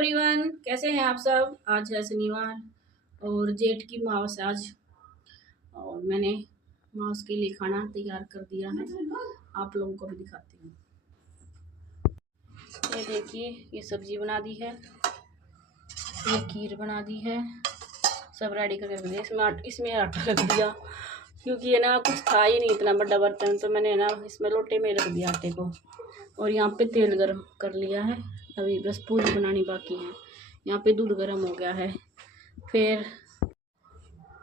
Everyone, कैसे हैं आप सब। आज है शनिवार और जेठ की मावस है आज। और मैंने मावस के लिए खाना तैयार कर दिया है, आप लोगों को भी दिखाती हूँ। ये देखिए, ये सब्जी बना दी है, ये खीर बना दी है, सब रेडी करके रख दिया। इसमें आटा रख दिया क्योंकि ये ना कुछ था ही नहीं इतना बड़ा बर्तन, तो मैंने ना इसमें लोटे में रख दिया आटे को। और यहाँ पे तेल गरम कर लिया है, अभी बस पूरी बनानी बाकी है। यहाँ पे दूध गरम हो गया है, फिर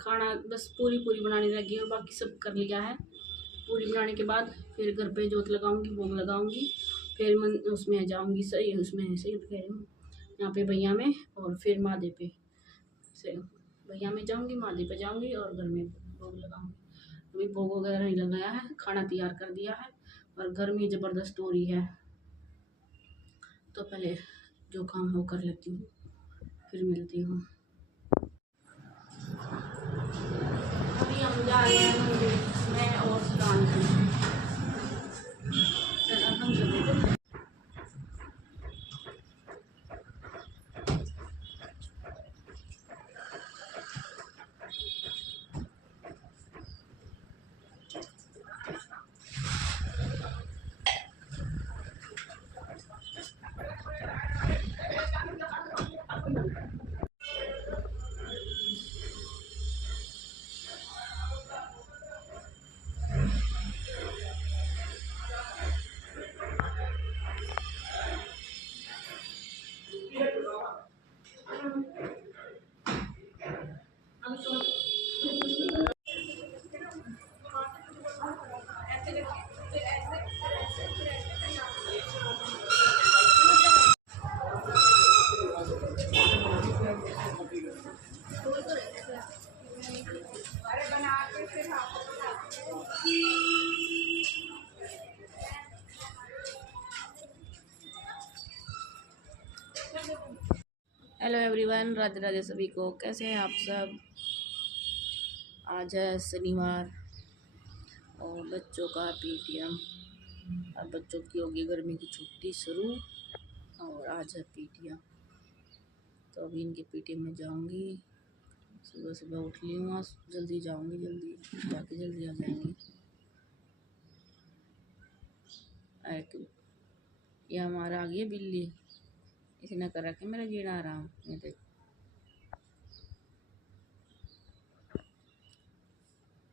खाना बस पूरी बनानी रहेगी और बाकी सब कर लिया है। पूरी बनाने के बाद फिर घर पे जोत लगाऊंगी, भोग लगाऊंगी, फिर मैं उसमें जाऊंगी, सही उसमें सही कह रही हूँ, यहाँ पे भैया में, और फिर मादे पे से भैया में जाऊंगी, मादे पे जाऊंगी और घर में भोग लगाऊंगी। अभी भोग वगैरह नहीं लगाया है, खाना तैयार कर दिया है और गर्मी ज़बरदस्त हो रही है, तो पहले जो काम हो कर लेती हूँ, फिर मिलती हूँ। अभी हम जा रहे हैं मंदिर में और स्नान करने। हेलो एवरीवन, राधे राधे सभी को। कैसे हैं आप सब। आज है शनिवार और बच्चों का पीटीएम। अब बच्चों की होगी गर्मी की छुट्टी शुरू और आज है पीटीएम, तो अभी इनके पीटीएम में जाऊंगी। सुबह सुबह उठ ली हूँ, जल्दी जाऊंगी, जल्दी जाके जल्दी आ जाएंगे। ये हमारा आ गई बिल्ली, इसने कर रखे मेरा जीना आराम। ये देख,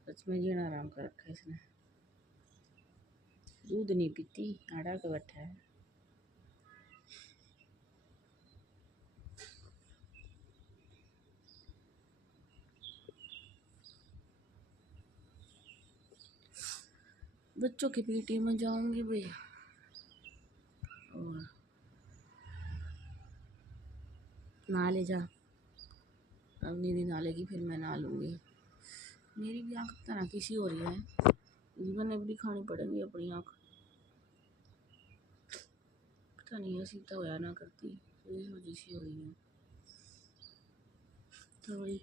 सच में जीना आराम कर रखा है इसने। दूध नहीं पीती, आड़ा के बैठा है। बच्चों की पीटीएम में जाऊंगी भाई, और नहा ले जा। अब नींद नहा लेगी, फिर मैं नहा लूँगी। मेरी भी आँख तरह किसी हो रही है, जीवन अब भी खानी पड़ेगी अपनी आँख। पता नहीं ऐसी तो होया ना करती, यही वजह से हो रही है। तो वही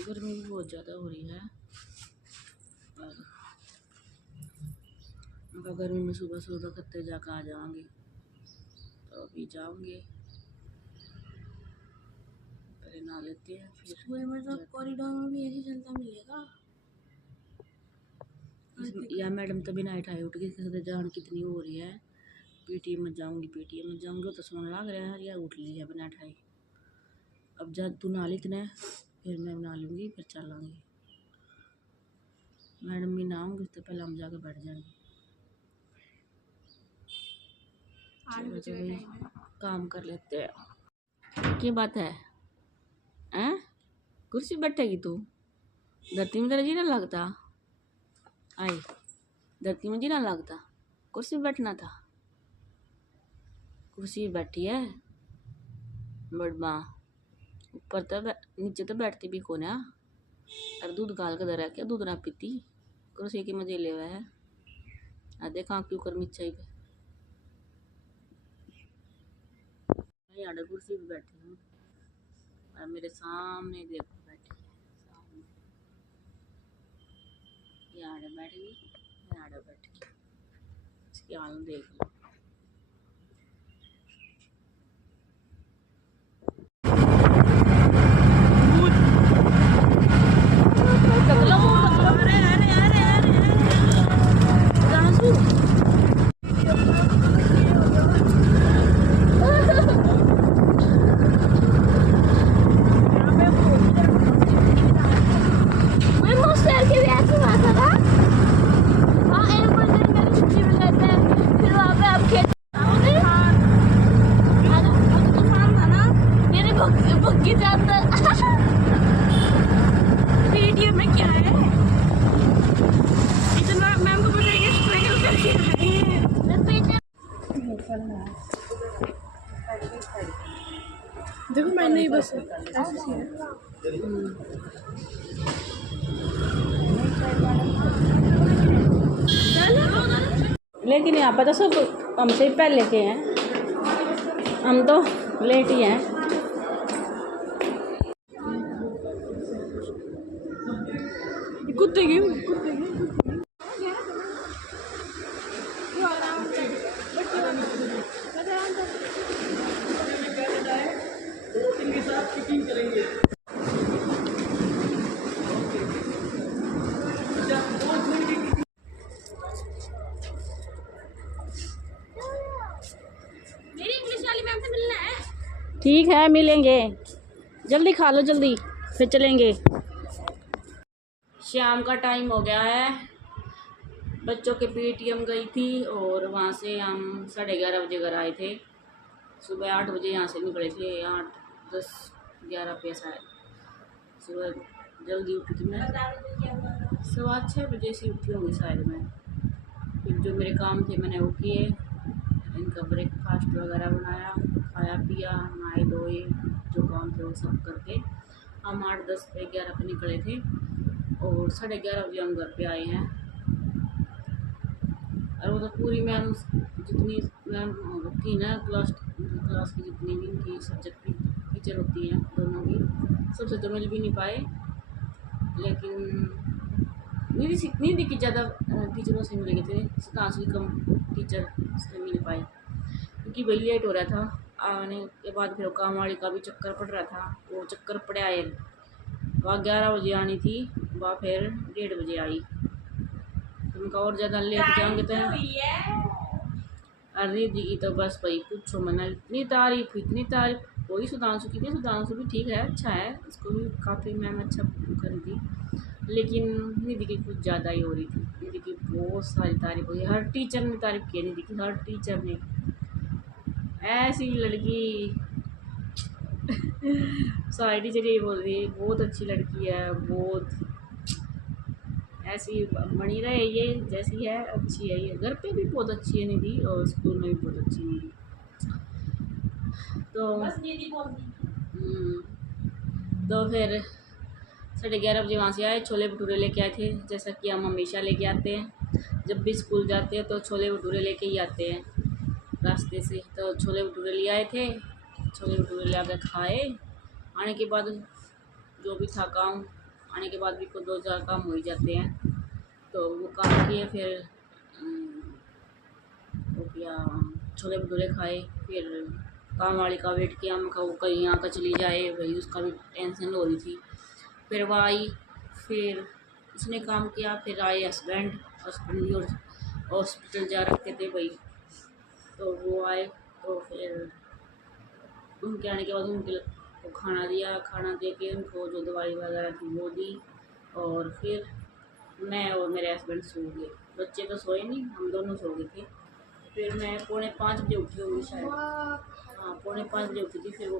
गर्मी भी बहुत ज़्यादा हो रही है, और गर्मी में सुबह सुबह कत्ते जाकर आ जाऊँगी, तो अभी जाऊँगे, पहले नहा लेते हैं फिर। में तो कॉरिडोर में भी ऐसे चलता मिलेगा। या मैडम तभी ना उठाई उठ गई, जान कितनी हो रही है। पीटीएम में जाऊँगी, पीटीएम में जाऊँगी तो सोने लग रहा है, या उठ ली है बिना उठाई। अब जा तू नहा ली इतने, फिर मैं नहा लूँगी, फिर चलाऊँगी। मैडम भी ना आऊँगी उससे पहले हम जाकर बैठ जाएंगे। चलो तो भाई काम कर लेते हैं। क्या बात है, हैं? कुर्सी बैठेगी तू? धरती में तेरा जी ना लगता? आई, धरती में जी ना लगता, कुर्सी में बैठना था। कुर्सी बैठी है बड़मा, ऊपर तो नीचे तो बैठती भी कौन है। और दूध गाल के दर है क्या, दूध ना पीती, कुर्सी के मजे ले हुआ है। देखा क्यों कर मिर्चाई पे यहाँ कुर्सी पे बैठी हूँ, और मेरे सामने देखो बैठी है, सामने यहाँ बैठ गई, यहाँ बैठ गई। इसकी हालत देख लो। वीडियो में क्या है इतना मैम को बताइए स्ट्रगल करके देखो मैं नहीं बस लेकिन यहाँ पर तो सब हमसे पहले के हैं, हम तो लेट ही हैं। कुत्ते की मेरी इंग्लिश वाली मैम से मिलना है। ठीक है, मिलेंगे। जल्दी खा लो, जल्दी फिर चलेंगे। शाम का टाइम हो गया है, बच्चों के PTM गई थी और वहाँ से हम 11:30 बजे घर आए थे। सुबह 8 बजे यहाँ से निकले थे, 8, 10, 11 पे शायद। सुबह जल्दी उठी थी मैं, 6:15 बजे से उठी होंगी शायद मैं। फिर जो मेरे काम थे मैंने वो किए, इनका ब्रेकफास्ट वगैरह बनाया, खाया पिया, नहाए धोए, जो काम थे वो सब करके हम 8, 10 पे 11 पे निकले थे और 11:30 बजे हम घर पे आए हैं। और वो तो पूरी मैम जितनी मैम थी ना क्लास की जितनी भी इनकी सब्जेक्ट की टीचर होती हैं दोनों की, सबसे तो मिल भी नहीं पाए, लेकिन निधि की ज़्यादा टीचरों से मिल गए थे, सुधांशु की कम टीचर से मिल पाए क्योंकि वही लेट हो रहा था आने के बाद। फिर काम वाली का भी चक्कर पड़ रहा था, वो चक्कर पड़े आए, वह 11 बजे आनी थी, वह फिर 1:30 बजे आई। तो उनका और ज़्यादा लेट जाएंगे तो अरे जी की तो बस भाई पूछो मना, इतनी तारीफ वही सुधांशु की थी। सुधांशु भी ठीक है, अच्छा है, उसको भी काफ़ी मैम अच्छा करी थी, लेकिन निधि की कुछ ज़्यादा ही हो रही थी। निधि की बहुत सारी तारीफ हुई, हर टीचर ने तारीफ की निधि की, हर टीचर ने। ऐसी लड़की सारी टीचर यही बोल रही है, बहुत अच्छी लड़की है, बहुत ऐसी बनी रहे ये जैसी है, अच्छी है ये। घर पे भी बहुत अच्छी है निधि और स्कूल में भी बहुत अच्छी है निधि। तो फिर 11:30 बजे वहाँ से आए, छोले भटूरे लेके आए थे, जैसा कि हम हमेशा लेके आते हैं। जब भी स्कूल जाते हैं तो छोले भटूरे लेके ही आते हैं रास्ते से। तो छोले भटूरे ले आए थे, छोले भटूरे ले आकर खाए। आने के बाद जो भी था काम, आने के बाद भी को 2-4 काम हो ही जाते हैं, तो वो काम किए। फिर वो किया, छोले भटूरे खाए। फिर काम वाली का वेट किया, हम वो कहीं यहाँ का चली जाए, वही उसका भी टेंशन हो रही थी। फिर वो आई, फिर उसने काम किया। फिर आए हस्बैंड भी और हॉस्पिटल जा रखे थे भाई, तो वो आए। तो फिर उनके आने के बाद उनके को खाना दिया, खाना दे के उनको जो दवाई वगैरह थी वो दी। और फिर मैं और मेरे हस्बैंड सो गए, बच्चे तो सोए नहीं, हम दोनों सो गए थे। फिर मैं 4:45 बजे उठी होंगी शायद, हाँ 4:45 बजे उठी थी। फिर वो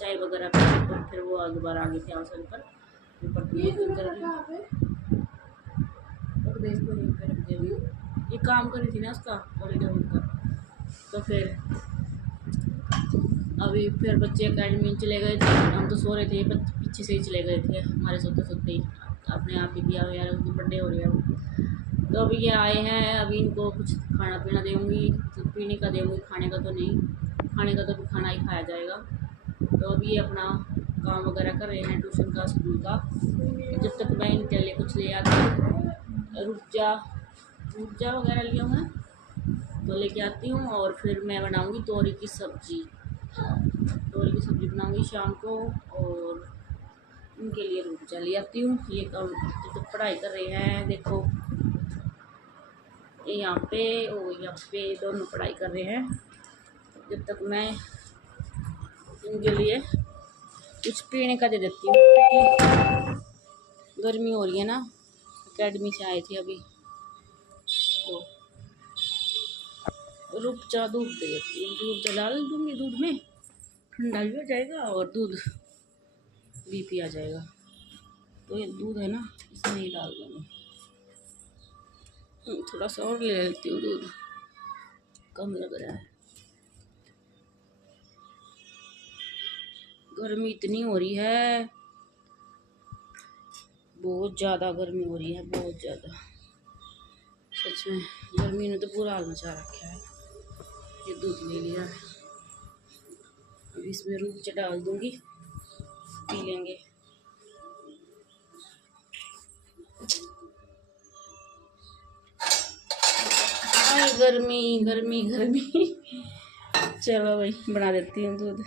चाय वगैरह पी, तो फिर वो दोबारा आ गए थे आसन पर ऊपर ये काम कर रही थी ना उसका कॉरिडोर का। तो फिर अभी फिर बच्चे अकेडमी में चले गए थे, हम तो सो रहे थे, पीछे से ही चले गए थे हमारे सोते सोते ही, अपने आप ही दिया यार, उनकी बर्थडे हो रही है। तो अभी ये आए हैं, अभी इनको कुछ खाना पीना देंगी, तो पीने का देंगी, खाने का तो नहीं, खाने का तो भी खाना ही खाया जाएगा। तो अभी ये अपना काम वगैरह कर रहे हैं ट्यूशन का, स्कूल का। जब तक मैं इनके लिए कुछ ले आती, रुक जा वगैरह लिया मैं, तो लेके आती हूँ और फिर मैं बनाऊँगी तोरी की सब्ज़ी। तोरी की सब्ज़ी बनाऊँगी शाम को, और उनके लिए रूप चली आती हूँ। ये कम तो पढ़ाई कर रहे हैं, देखो ये यहाँ पे और यहाँ पे दोनों पढ़ाई कर रहे हैं। जब तक मैं इनके लिए कुछ पीने का दे देती हूँ, क्योंकि गर्मी हो रही है ना। एकेडमी से आए थे अभी, तो रूप चा दूध दे देती हूँ। दूध डाल दूँगी, दूध में ठंडा भी हो जाएगा और दूध भी पिया जाएगा। तो ये दूध है ना, इसमें ही डाल दूँगी। थोड़ा सा और ले लेती हूँ, दूध कम लग रहा है। गर्मी इतनी हो रही है, बहुत ज़्यादा गर्मी हो रही है, बहुत ज़्यादा। सच में गर्मी ने तो पूरा हाल मचा रखा है। ये दूध ले लिया है, अब इसमें रूप चा डाल दूँगी, पी लेंगे। आई गर्मी गर्मी गर्मी। चलो भाई बना देती हूँ दूध।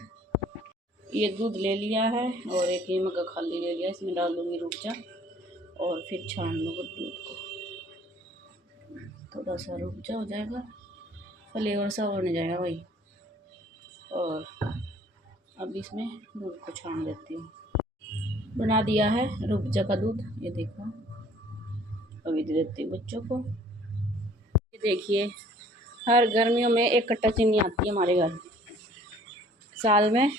ये दूध ले लिया है और एक ये मग्गा खाली ले लिया, इसमें डाल दूँगी रूप चा और फिर छान लूँगा दूध को। थोड़ा सा रूप चा हो जाएगा, फ्लेवर सा होने जाएगा भाई। और अब इसमें दूध को छान देती हूँ। बना दिया है रूप चा का दूध, ये देखो। अभी दे देती हूँ बच्चों को। ये देखिए, हर गर्मियों में एक कट्टा चीनी आती है हमारे घर। साल में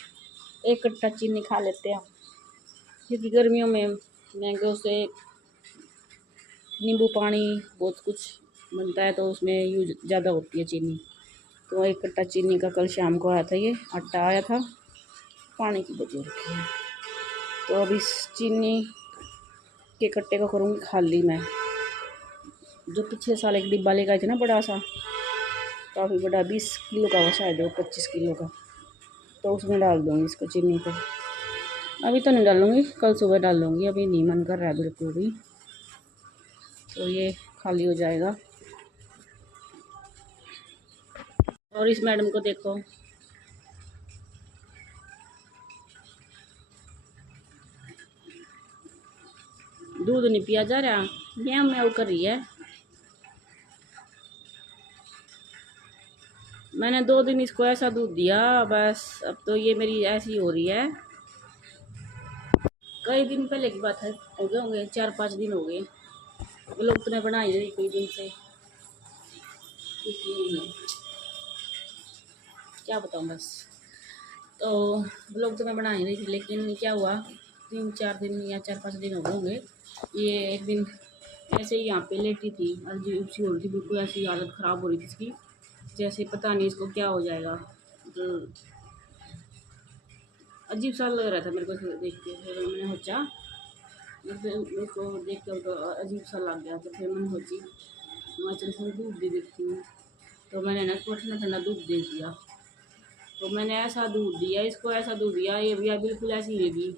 एक कट्टा चीनी खा लेते हैं, क्योंकि गर्मियों में मैंगो से नींबू पानी बहुत कुछ बनता है, तो उसमें यूज ज़्यादा होती है चीनी। तो एक कट्टा चीनी का कल शाम को आया था, ये आटा आया था, पानी की बची रखी है। तो अब इस चीनी के कट्टे को करूँगी खाली मैं। जो पिछले साल एक डिब्बा लेकर आए थे ना, बड़ा सा, काफ़ी बड़ा, 20 किलो का, वो शायद वो 25 किलो का, तो उसमें डाल दूँगी इसको, चीनी को। अभी तो नहीं डालूँगी, कल सुबह डाल लूँगी, अभी नहीं मन कर रहा है बिल्कुल भी। तो ये खाली हो जाएगा। और इस मैडम को देखो, दूध नहीं पिया जा रहा, म्याऊं म्याऊं कर रही है। मैंने 2 दिन इसको ऐसा दूध दिया, बस अब तो ये मेरी ऐसी हो रही है। कई दिन पहले की बात है, हो गए होंगे 4-5 दिन हो गए। लोग तो मैं बना ही रही कई दिन से, क्या बताऊँ बस। तो ब्लॉग तो मैं बना ही रही थी, लेकिन क्या हुआ, 3-4 दिन या 4-5 दिन हो गए होंगे। ये एक दिन ऐसे ही यहाँ पे लेटी थी, अजीब सी हो रही थी, बिल्कुल ऐसी हालत ख़राब हो रही थी इसकी, जैसे पता नहीं इसको क्या हो जाएगा। तो अजीब सा लग रहा था मेरे को देख के। फिर मैंने सोचा, उसको देख कर तो अजीब सा लग गया। तो फिर मैंने सोची मैं चल इसमें दूध दे देती हूँ। तो मैंने ना इसको ठंडा ठंडा दूध दे दिया। तो मैंने ऐसा दूध दिया इसको, ऐसा दूध दिया, ये भैया बिल्कुल ऐसी लेगी।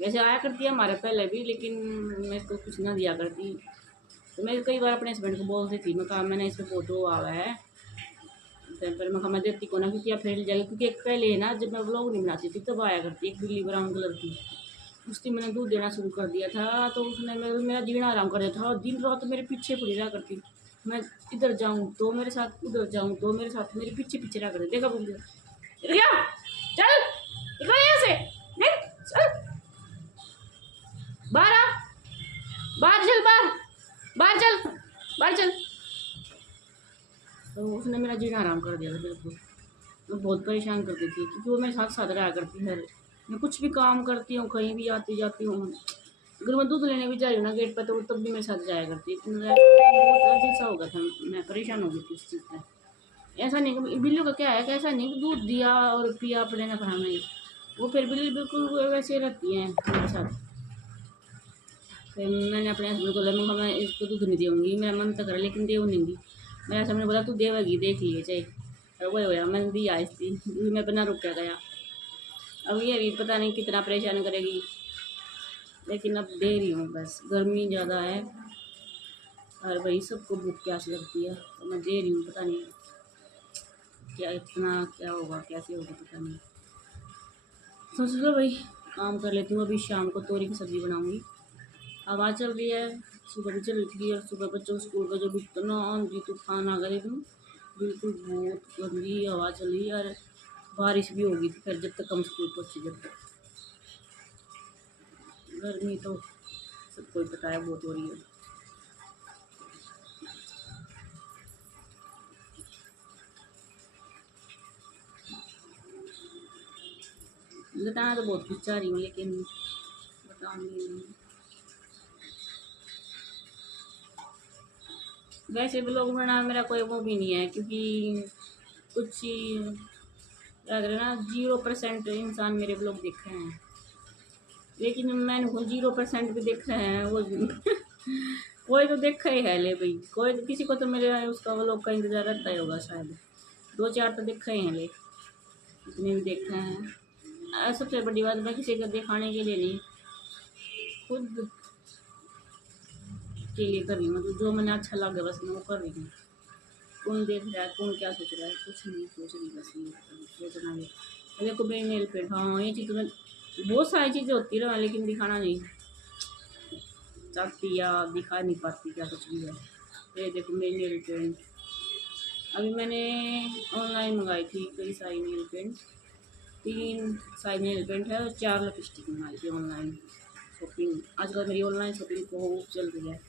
वैसे आया करती है हमारे पहले भी, लेकिन मैं इसको कुछ ना दिया करती। तो मैं कई बार अपने हस्बैंड को बोलती थी, मैं कहा मैंने इसको फोटो आवा है, पर मैं कहा मैं देती को ना, क्योंकि आप फैल जाएगी। क्योंकि एक पहले ना, जब मैं व्लॉग नहीं बनाती थी तब आया करती, एक बिल्ली ब्राउन कलर की, उसकी मैंने दूध देना शुरू कर दिया था। तो उसने मेरा जीना आराम कर दिया था, और दिन रात मेरे पीछे पड़ी रहा करती। मैं इधर जाऊँ तो मेरे साथ, उधर जाऊँ तो मेरे साथ, मेरे पीछे पीछे रहा करती। देखा बोल क्या, चल निकल यहाँ से, चल बाहर आ, बाहर चल, बाहर चल, बाहर चल। तो उसने मेरा जीना आराम कर दिया था बिल्कुल। मैं बहुत परेशान करती थी, क्योंकि वो मेरे साथ साथ रहा करती है। मैं कुछ भी काम करती हूँ, कहीं भी आती जाती हूँ, अगर मैं दूध लेने भी जा रही हूँ ना गेट पर, तो तब भी मेरे साथ जाया करती। बहुत अजीब सा हो गया था, मैं परेशान हो गई थी इस चीज़ में। ऐसा नहीं कि बिल्ली का क्या है, ऐसा नहीं कि दूध दिया और पिया अपने ना खाना, नहीं। वो फिर बिल्ली बिल्कुल वैसे रहती हैं मेरे साथ। फिर मैंने अपने हस्बैंड को बोला, मैं इसको दूध नहीं दूँगी, मेरा मन तो करे लेकिन दे नहीं दी। मेरे हस्बैंड ने बोला तू देवेगी, देख लिए चाहे। वही होया, मैंने दिया इसकी, मैं बिना रुक गया। अब ये भी पता नहीं कितना परेशान करेगी, लेकिन अब दे रही हूँ बस। गर्मी ज़्यादा है और भाई सबको भूख प्यास लगती है तो मैं दे रही हूँ। पता नहीं क्या इतना क्या होगा, कैसे होगा पता नहीं। सोच लो भाई काम कर लेती हूँ। अभी शाम को तोरी की सब्ज़ी बनाऊँगी। हवा चल रही है, सुबह भी चल रही थी, और सुबह बच्चों को स्कूल का जो भी इतना आंधी तूफान आ गए एकदम, बिल्कुल बहुत गंदी हवा चली। और बारिश भी होगी थी फिर जब तक हम स्कूल पहुँचे। जब तक गर्मी तो सबको ही पता है बहुत हो रही है। बताना तो बहुत कुछ चाह रही हूँ लेकिन बताऊँगी। वैसे ब्लॉग बनाना मेरा कोई वो भी नहीं है, क्योंकि कुछ ही लग रहा है ना 0% इंसान मेरे ब्लॉग देख रहे हैं, लेकिन मैंने वो 0% भी देख रहे हैं वो कोई तो देखा ही है ले भाई। कोई तो किसी को तो मेरे उसका व्लॉग का इंतज़ार रहता ही होगा शायद। 2-4 तो देखा ही हैं ले, इतने भी देख रहे हैं। सबसे बड़ी बात मैं किसी को दिखाने के लिए नहीं, खुद के लिए कर रही हूँ। मतलब जो मैंने अच्छा लगे बस मैं वो कर रही हूँ। कौन देख रहा है, कौन क्या सोच रहा है, कुछ नहीं सोच रही, बस ये सोचना है। देखो मेरी नेल पेंट, हाँ ये चीज़ में बहुत सारी चीज़ें होती रहा लेकिन दिखाना नहीं चाहती या दिखा नहीं पाती क्या कुछ भी है। ये देखो मेरी नेल पेंट अभी मैंने ऑनलाइन मंगाई थी कई सारी nail paint. 3 size nail paint है और 4 लिपस्टिक मंगाई थी ऑनलाइन शॉपिंग। आजकल मेरी ऑनलाइन शॉपिंग बहुत चल रही है,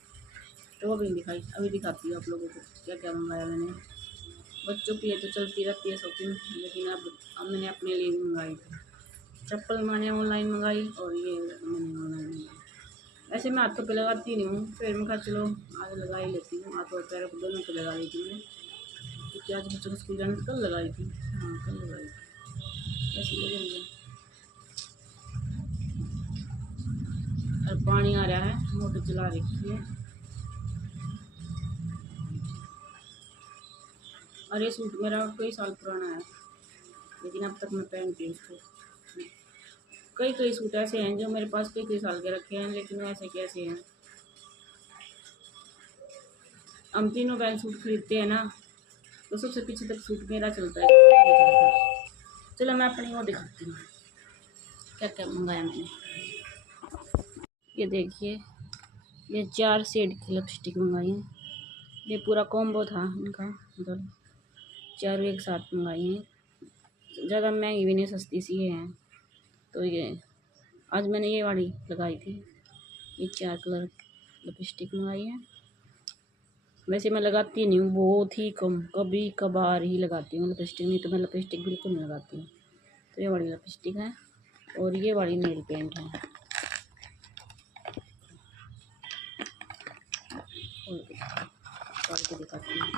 तो वो भी नहीं दिखाई। अभी दिखाती हूँ आप लोगों को क्या क्या मंगाया मैंने। बच्चों की ये तो चलती रहती है शॉपिंग, लेकिन अब मैंने अपने लिए भी मंगाई थी। चप्पल मैंने ऑनलाइन मंगाई और ये मैंने ऑनलाइन मंगाई। ऐसे मैं हाथों पे लगाती नहीं हूँ, फिर मैं कहा चलो आज लगा ही लेती हूँ। हाथ और पैरों को दोनों पे लगा लेती हूँ, क्योंकि आज बच्चों को स्कूल जाने से कल लगाई थी। हाँ कल लगाई थी, ऐसी लगेंगे। और पानी आ रहा है, मोटर चला रखी है। और ये सूट मेरा कई साल पुराना है, लेकिन अब तक मैं पहनती हूँ उसको। कई कई सूट ऐसे हैं जो मेरे पास कई कई साल के रखे हैं, लेकिन वो ऐसे कैसे हैं। हम तीनों बहन सूट खरीदते हैं ना, तो सबसे पीछे तक सूट मेरा चलता है। चलो मैं अपनी वो दिखाती हूँ क्या क्या मंगाया मैंने। ये देखिए, ये 4 शेड की लिपस्टिक मंगाई है। ये पूरा कॉम्बो था इनका, मतलब चारों एक साथ मंगाई हैं। ज़्यादा महंगी भी नहीं, सस्ती सी हैं। तो ये आज मैंने ये वाली लगाई थी। ये 4 कलर लिपस्टिक मंगाई है। वैसे मैं लगाती नहीं हूँ, बहुत ही कम, कभी कभार ही लगाती हूँ लिपस्टिक, नहीं तो मैं लिपस्टिक बिल्कुल नहीं लगाती हूँ। तो ये वाली लिपस्टिक है और ये वाली नेल पेंट है। करके दिखाती हूँ।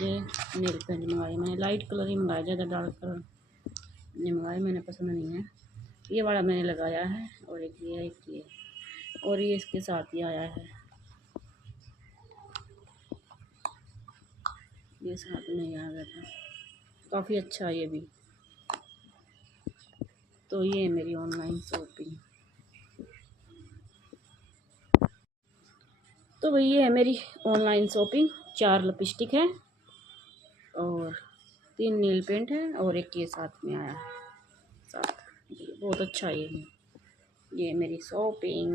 ये नेल पेंट मंगाई मैंने, लाइट कलर ही मंगाया, ज़्यादा डार्क कलर नहीं मंगाए, मैंने पसंद नहीं है। ये वाला मैंने लगाया है और एक ये और ये इसके साथ ही आया है, ये साथ नहीं आ गया था। काफ़ी अच्छा है ये भी। तो ये है मेरी ऑनलाइन शॉपिंग। तो भाई ये है मेरी ऑनलाइन शॉपिंग। 4 लिपस्टिक है और 3 नील पेंट है और एक ये साथ में आया है साथ। बहुत अच्छा ये है, ये मेरी शॉपिंग।